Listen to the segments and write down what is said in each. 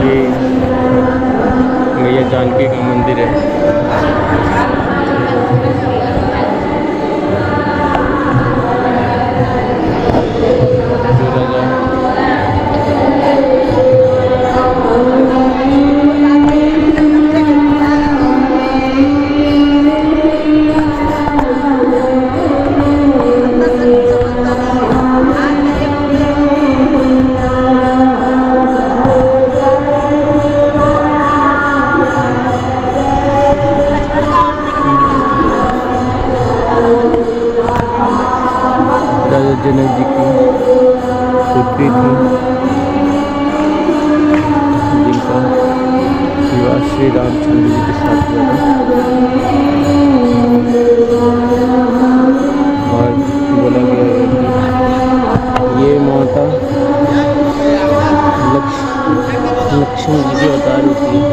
ये मैया जानकी का मंदिर है। जो राजा जनक जी की पुत्री थी, जिनका विवाह श्री रामचंद्र जी के साथ हुआ था। और बोला गया है कि ये माता लक्ष्मण जी के अवतार होती है,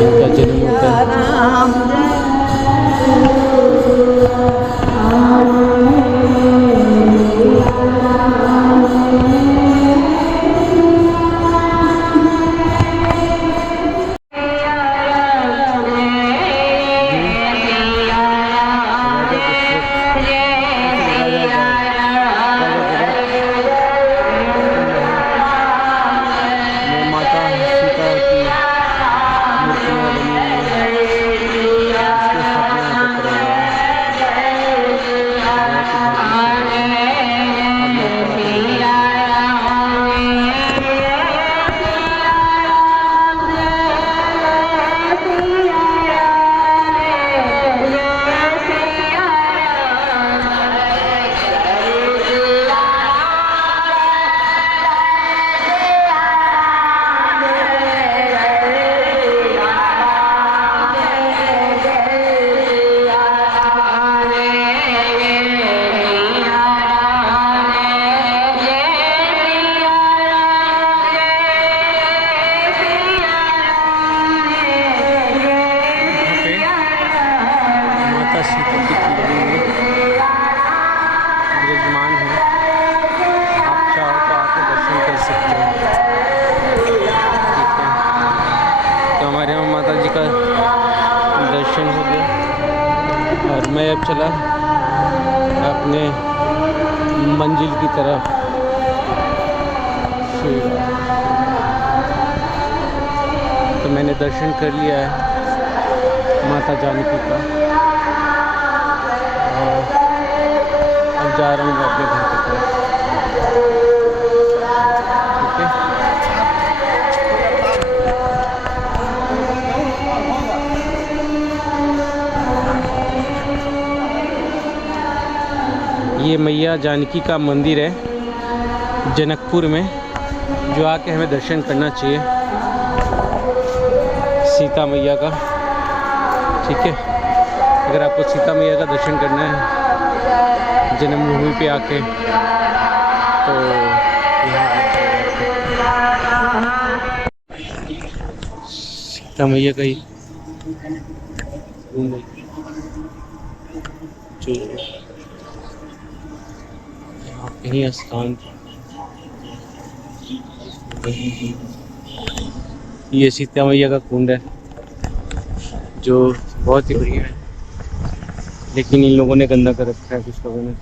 इनका जन्म होता है। दर्शन हो गया और मैं अब चला अपने मंजिल की तरफ। तो मैंने दर्शन कर लिया है माता जानकी का और अब जा रहा हूँ अपने घर की तरफ। ठीक है, ये मैया जानकी का मंदिर है जनकपुर में, जो आके हमें दर्शन करना चाहिए सीता मैया का। ठीक है, अगर आपको सीता मैया का दर्शन करना है जन्मभूमि पे आके तो सीता मैया का ही यही स्थान, ये सीता मैया का कुंड है जो बहुत ही बढ़िया है, लेकिन इन लोगों ने गंदा कर रखा है कुछ लोगों ने।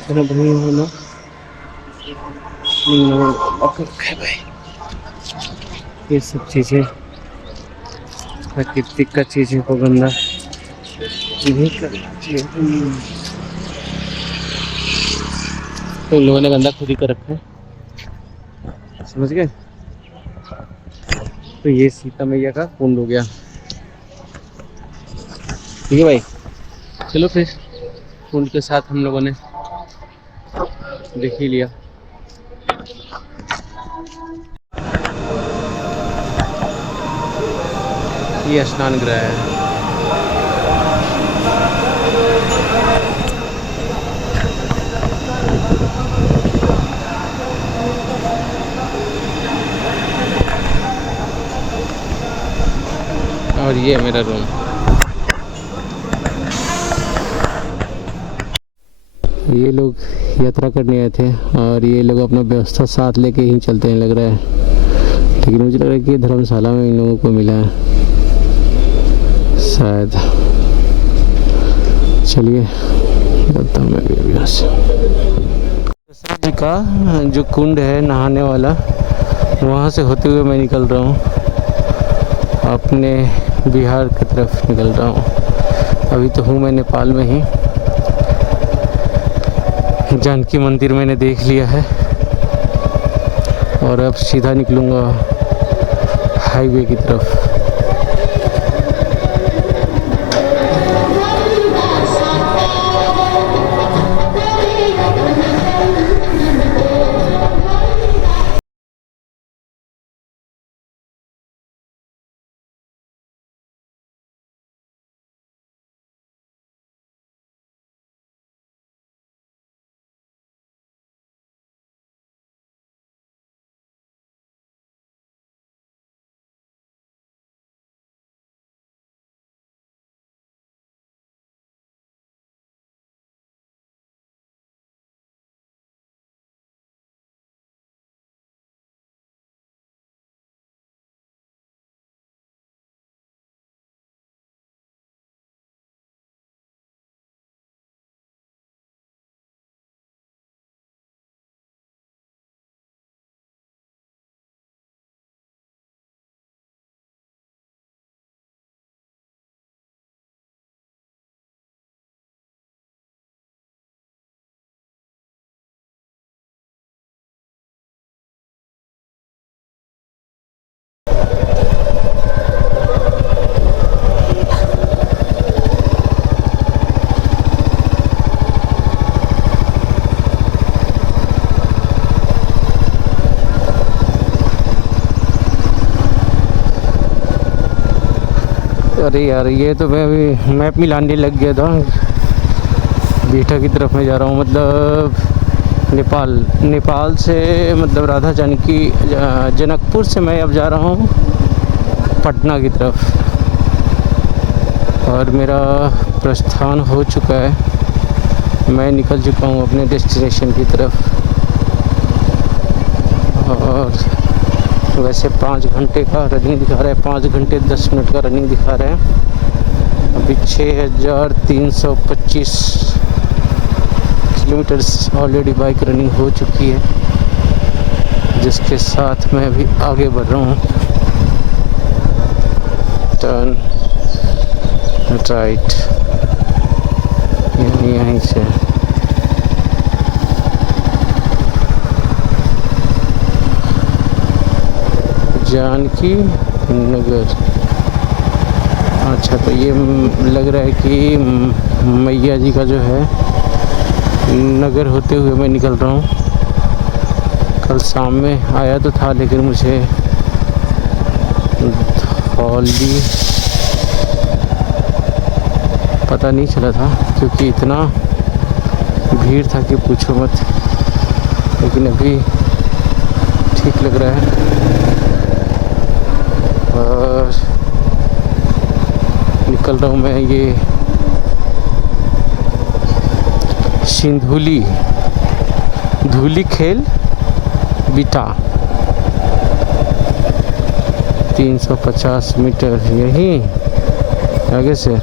इतना बढ़िया है ना, भाई ये सब चीजें प्राकृतिक का चीजें को गंदा नहीं करना चाहिए। तो इन लोगों ने गंदा खुद ही कर रखा है, समझ गए। तो ये सीता मैया का कुंड हो गया। ठीक है भाई, चलो फिर कुंड के साथ हम लोगों ने देख ही लिया। ये स्नान गृह है। और ये है मेरा रूम। ये लोग यात्रा करने आए थे और ये लोग अपना व्यवस्था साथ लेके ही चलते हैं लग रहा है, लेकिन मुझे लग रहा है कि धर्मशाला में इन लोगों को मिला है शायद। चलिए चलता हूँ मैं भी अभी यहाँ से। दशरथ जी का जो कुंड है नहाने वाला, वहाँ से होते हुए मैं निकल रहा हूँ, अपने बिहार की तरफ निकल रहा हूँ। अभी तो हूँ मैं नेपाल में ही। जानकी मंदिर मैंने देख लिया है और अब सीधा निकलूँगा हाईवे की तरफ। अरे यार, ये तो मैं अभी मैप मिलाने लग गया था। बीटा की तरफ में जा रहा हूँ, मतलब नेपाल से, मतलब राधा जानकी जनकपुर से मैं अब जा रहा हूँ पटना की तरफ। और मेरा प्रस्थान हो चुका है, मैं निकल चुका हूँ अपने डेस्टिनेशन की तरफ। और वैसे 5 घंटे का रनिंग दिखा रहा है, 5 घंटे 10 मिनट का रनिंग दिखा रहा है। अभी 6325 किलोमीटर्स ऑलरेडी बाइक रनिंग हो चुकी है, जिसके साथ मैं अभी आगे बढ़ रहा हूँ। टर्न राइट, यहीं से जानकी नगर। अच्छा, तो ये लग रहा है कि मैया जी का जो है नगर होते हुए मैं निकल रहा हूँ। कल शाम में आया तो था, लेकिन मुझे धौली पता नहीं चला था, क्योंकि इतना भीड़ था कि पूछो मत। लेकिन अभी ठीक लग रहा है। और निकल रहा हूँ मैं ये सिंधुली धूली खेल बिटा 350 मीटर यहीं आगे से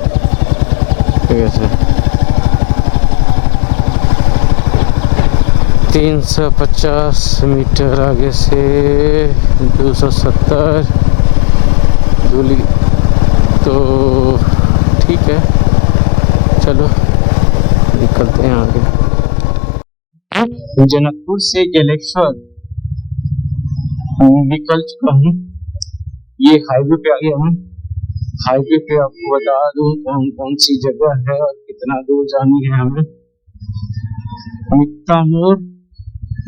350 मीटर आगे से 270 धूली। तो ठीक है, चलो निकलते हैं आगे। जनकपुर से जलेश्वर निकल चुका हूँ, ये हाईवे पे आ गया हूँ। हाईवे पे आपको बता दूँ कौन कौन सी जगह है और कितना दूर जानी है हमें। मित्ता मोड़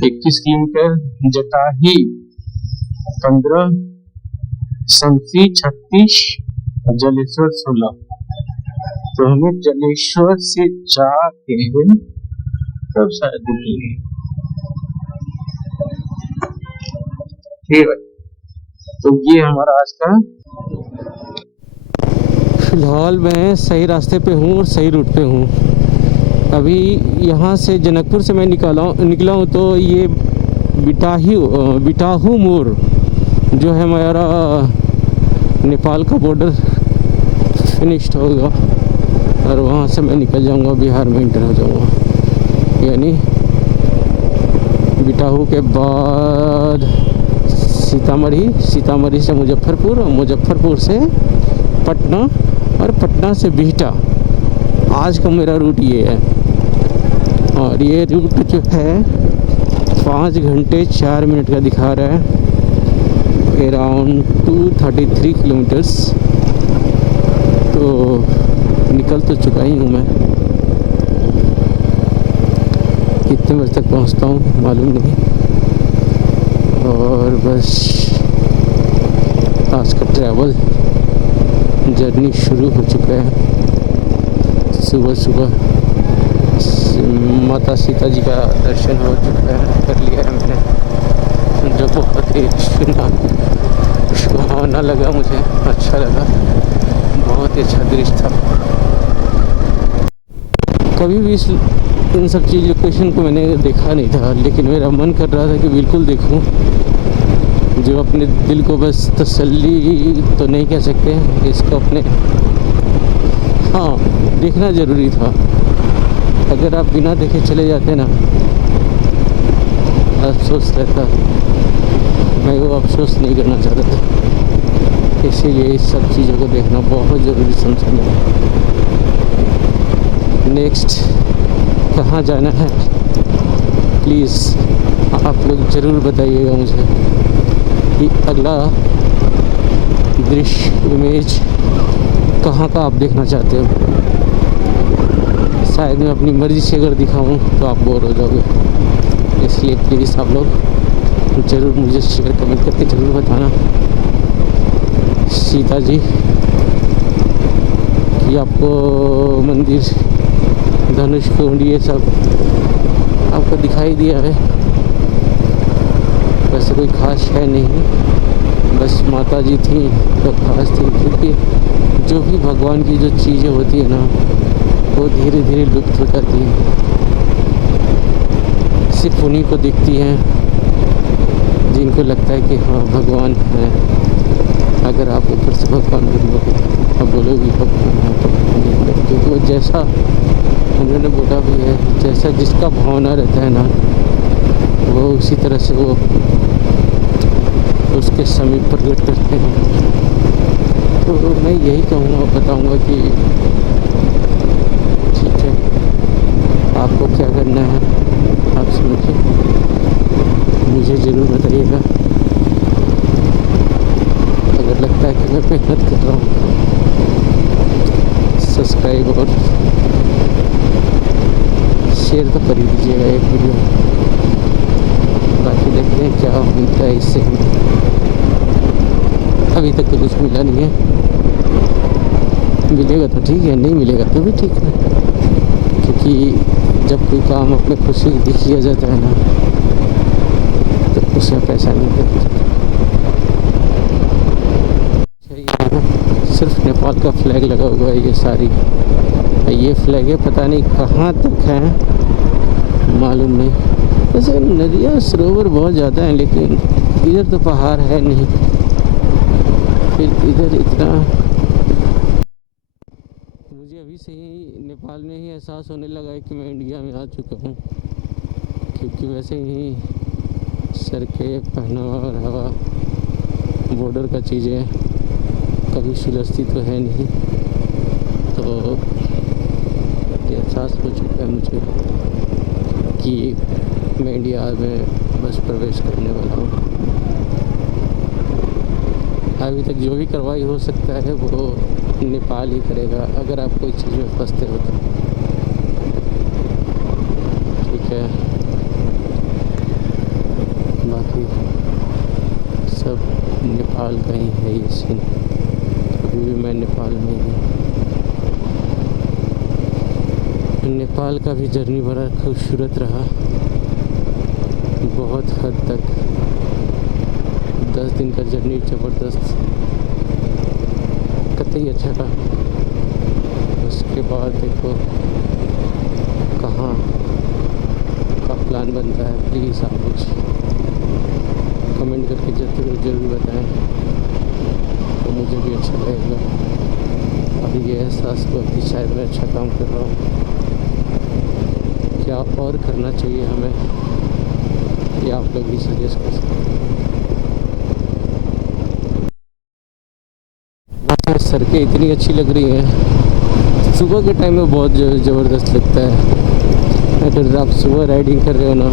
21 किलोमीटर, जटाही 15, संसी 36, जलेश्वर 16। तो हमें जलेश्वर से जाके सब शायद बुकिंग है। ठीक है, तो ये हमारा आज का, फिलहाल मैं सही रास्ते पे हूँ और सही रूट पे हूँ। अभी यहाँ से जनकपुर से मैं निकला हूँ तो ये बिटाहू मोड़ जो है हमारा नेपाल का बॉर्डर फिनिश्ड होगा और वहाँ से मैं निकल जाऊँगा, बिहार में इंटर हो जाऊँगा। यानी बिटाहू के बाद सीतामढ़ी से मुजफ्फरपुर और मुजफ्फरपुर से पटना और पटना से बिहटा। आज का मेरा रूट ये है और ये रूट जो है 5 घंटे 4 मिनट का दिखा रहा है, अराउंड 233 किलोमीटर्स। तो निकल तो चुका ही हूँ मैं, कितने बजे तक पहुँचता हूँ मालूम नहीं। और बस आज का ट्रैवल जर्नी शुरू हो चुका है। सुबह सुबह माता सीता जी का दर्शन हो चुका है, कर लिया है मैंने, जो बहुत ही सुहावना लगा, मुझे अच्छा लगा, बहुत ही अच्छा दृश्य था। कभी भी इन सब चीज़ लोकेशन को मैंने देखा नहीं था, लेकिन मेरा मन कर रहा था कि बिल्कुल देखूं। जो अपने दिल को बस तसल्ली तो नहीं कह सकते, इसको अपने हाँ देखना ज़रूरी था। अगर आप बिना देखे चले जाते ना, अफसोस रहता। मैं वो अफसोस नहीं करना चाहता था, इसीलिए इस सब चीज़ों को देखना बहुत ज़रूरी समझा मैं। नेक्स्ट कहाँ जाना है प्लीज़ आप लोग ज़रूर बताइएगा मुझे कि अगला दृश्य इमेज कहाँ का आप देखना चाहते हो। शायद मैं अपनी मर्ज़ी से अगर दिखाऊं तो आप बोर हो जाओगे, इसलिए प्लीज़ आप लोग ज़रूर मुझे शेयर कमेंट करके ज़रूर बताना सीता जी कि आपको मंदिर, धनुष कुंड, ये सब आपको दिखाई दिया है। वैसे कोई खास है नहीं, बस माता जी थी तो खास थी, क्योंकि जो भी भगवान की जो चीज़ें होती है ना, वो धीरे धीरे लुप्त हो जाती है, सिर्फ उन्हीं को दिखती हैं जिनको लगता है कि हाँ भगवान है। अगर आप ऊपर से भगवान बोलोगे, आप बोलोगे भगवान है तो क्योंकि वो जैसा उन्होंने बोला भी है, जैसा जिसका भावना रहता है ना, वो उसी तरह से वो उसके समीप प्रकट करते हैं। तो मैं यही कहूँगा, बताऊँगा कि ठीक है, आपको क्या करना है आप समझिए, मुझे ज़रूर बताइएगा। अगर लगता है कि मैं मेहनत कर रहा हूँ, सब्सक्राइब और शेयर तो कर ही दीजिएगा एक वीडियो। बाकी देखते हैं क्या मिलता है इससे। अभी तक तो कुछ मिला नहीं है, मिलेगा तो ठीक है, नहीं मिलेगा तो भी ठीक है, क्योंकि जब कोई काम अपने खुशी से किया जाता है ना, तो उसमें पैसा नहीं देता। सिर्फ नेपाल का फ्लैग लगा हुआ है, ये सारी ये फ्लैग है, पता नहीं कहाँ तक है मालूम नहीं। वैसे नदियाँ सरोवर बहुत ज़्यादा हैं, लेकिन इधर तो पहाड़ है नहीं, फिर इधर इतना। मुझे अभी से ही नेपाल में ही एहसास होने लगा है कि मैं इंडिया में आ चुका हूँ, क्योंकि वैसे ही सड़कें, पहनावा और हवा, बॉर्डर का चीज़ें कभी सुलझती तो है नहीं। तो एहसास हो चुका है मुझे कि मैं इंडिया में बस प्रवेश करने वाला हूँ। अभी तक जो भी कार्रवाई हो सकता है वो नेपाल ही करेगा, अगर आप कोई चीज़ में फंसते हो तो। ठीक है, बाकी सब नेपाल का ही है ये सीन। अभी भी मैं नेपाल में हूँ। नेपाल का भी जर्नी बड़ा खूबसूरत रहा, बहुत हद तक। 10 दिन का जर्नी ज़बरदस्त, कतई अच्छा था। उसके बाद देखो कहाँ का प्लान बनता है। प्लीज़ आप कुछ कमेंट करके ज़रूर बताएं, तो मुझे भी अच्छा लगेगा। अभी ये एहसास हुआ कि शायद मैं अच्छा काम कर रहा हूँ। क्या और करना चाहिए हमें, ये आप लोग भी सजेस्ट कर सकते हैं। सड़कें इतनी अच्छी लग रही हैं, सुबह के टाइम में बहुत ज़बरदस्त लगता है। अगर आप सुबह राइडिंग कर रहे हो ना,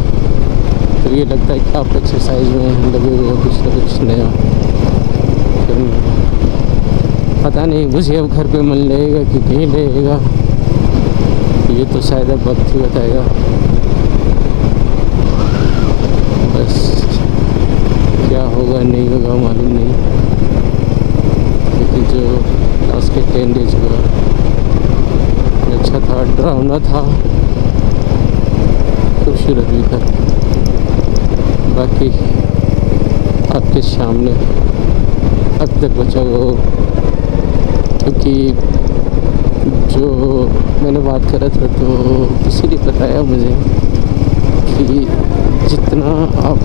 तो ये लगता है कि आप एक्सरसाइज में लगे हुए हो, कुछ ना कुछ नया। पता नहीं मुझे अब घर पे मन लगेगा कि नहीं लगेगा, ये तो शायद अब वक्त ही बताएगा। बस क्या होगा नहीं होगा मालूम नहीं, लेकिन जो लास्ट के 10 डेज हुआ अच्छा था, डरावना था, खूबसूरत भी था। बाकी आपके सामने अब तक बचा वो, क्योंकि जो मैंने बात करा था तो किसी ने बताया मुझे कि जितना आप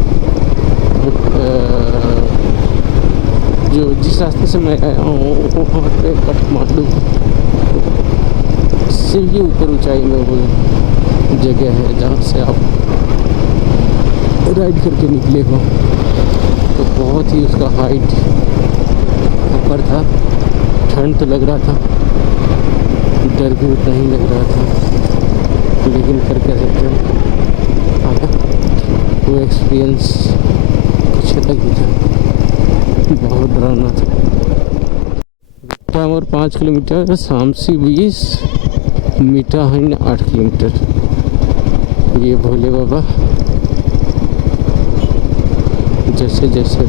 जो जिस रास्ते से मैं आया हूँ वहाँ पे काठमांडू से ही ऊपर ऊंचाई में वो जगह है जहाँ से आप राइड करके निकले हो। तो बहुत ही उसका हाइट ऊपर था, ठंड तो लग रहा था, डर भी उतना ही लग रहा था, लेकिन कर क्या सकते हैं। वो एक्सपीरियंस कुछ अलग ही था, बहुत डरावना था। टाइम और 5 किलोमीटर, शामसी 20, मीठा हन 8 किलोमीटर। ये भोले बाबा जैसे जैसे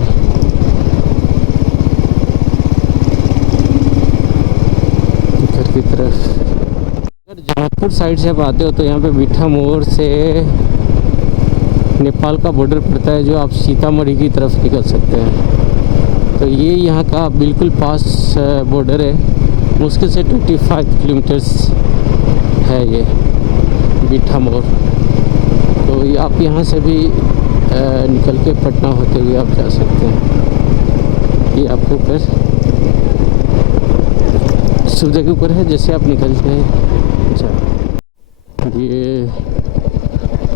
घर की तरफ। अगर जौनपुर साइड से आप आते हो तो यहाँ पे मीठा मोड़ से नेपाल का बॉर्डर पड़ता है, जो आप सीतामढ़ी की तरफ निकल सकते हैं। तो ये यहाँ का बिल्कुल पास बॉर्डर है, मुश्किल से 25 किलोमीटर्स है ये मीठा मोड़। तो ये आप यहाँ से भी निकल के पटना होते हुए आप जा सकते हैं। ये आपके ऊपर सुविधा के ऊपर है, जैसे आप निकलते हैं। अच्छा, ये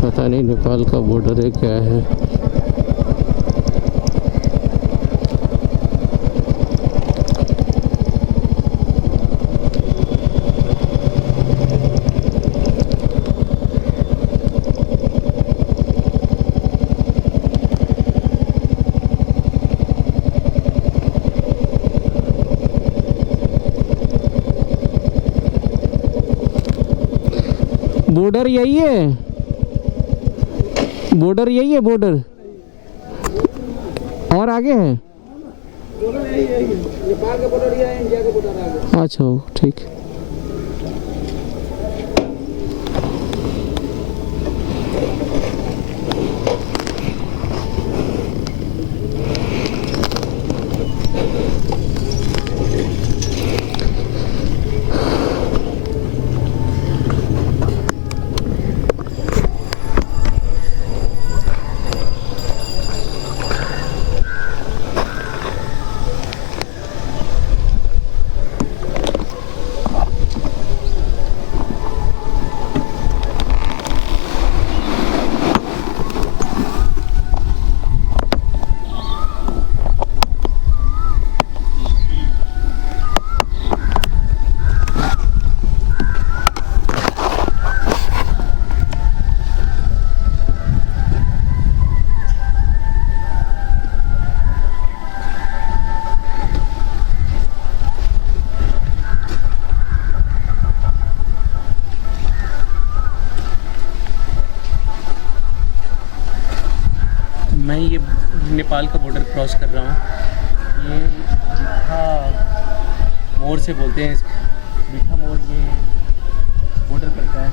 पता नहीं नेपाल का बॉर्डर है क्या है। बॉर्डर यही है, बॉर्डर यही है, बॉर्डर और आगे है। बॉर्डर यही है, नेपाल का बॉर्डर ये है, इंडिया का बॉर्डर आगे। अच्छा ठीक। मैं ये नेपाल का बॉर्डर क्रॉस कर रहा हूँ। ये मीठा मोड़ से बोलते हैं, मीठा मोड़ ये बॉर्डर पड़ता है।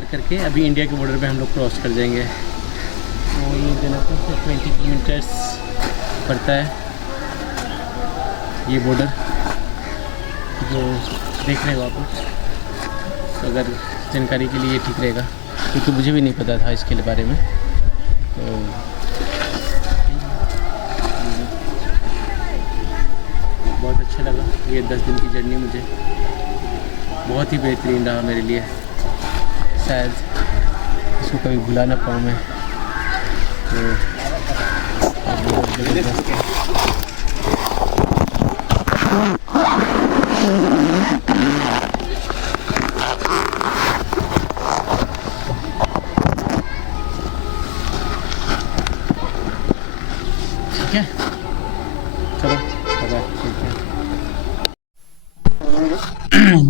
पार करके अभी इंडिया के बॉर्डर पे हम लोग क्रॉस कर जाएंगे। तो ये जनकपुर से 20 किलोमीटर्स पड़ता है ये बॉर्डर, जो देख रहे हो आप। तो अगर जानकारी के लिए ठीक रहेगा, क्योंकि मुझे भी नहीं पता था इसके बारे में। तो बहुत अच्छा लगा ये 10 दिन की जर्नी, मुझे बहुत ही बेहतरीन रहा मेरे लिए। शायद इसको कभी भुला ना पाऊँ मैं। ठीक है, चलो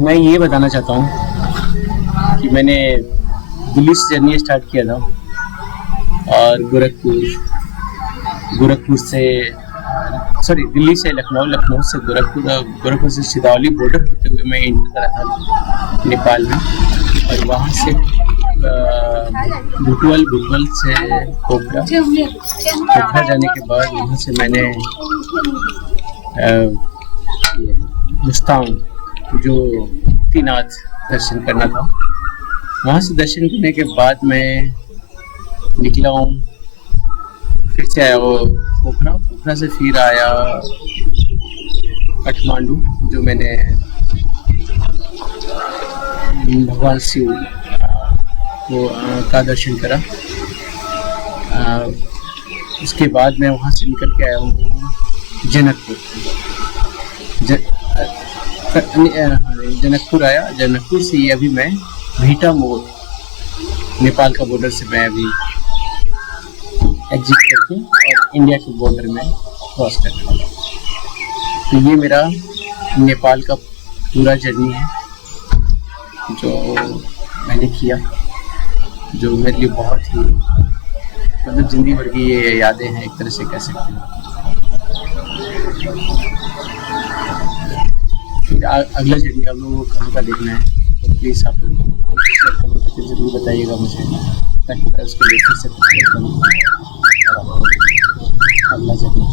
मैं ये बताना चाहता हूँ कि मैंने दिल्ली से जर्नी स्टार्ट किया था और गोरखपुर से दिल्ली से लखनऊ, लखनऊ से गोरखपुर, गोरखपुर से सिदौली बॉर्डर होते हुए मैं एंटर करा था नेपाल में। और वहाँ से बुटवल से पोखरा जाने के बाद वहाँ से मैंने मुस्तांग जो मुक्तिनाथ दर्शन करना था। वहाँ से दर्शन करने के बाद मैं निकला हूँ, फिर से आया वो पोखरा से फिर आया काठमांडू, जो मैंने भगवान शिव को का दर्शन करा। उसके बाद मैं वहाँ से निकल के आया हूँ जनकपुर आया। जनकपुर से ये अभी मैं भीटा मोड़, नेपाल का बॉर्डर से मैं अभी एग्जिट करके और इंडिया के बॉर्डर में क्रॉस करने वाला हूँ। तो ये मेरा नेपाल का पूरा जर्नी है जो मैंने किया, जो मेरे लिए बहुत ही मतलब जिंदगी भर की ये यादें हैं, एक तरह से कह सकते हैं। फिर अगला जर्नी आप लोगों को कहाँ का देखना है तो प्लीज़ आप लोग जरूर बताइएगा मुझे, ताकि मैं उसके लिए फिर से करूँ अगला जर्नी।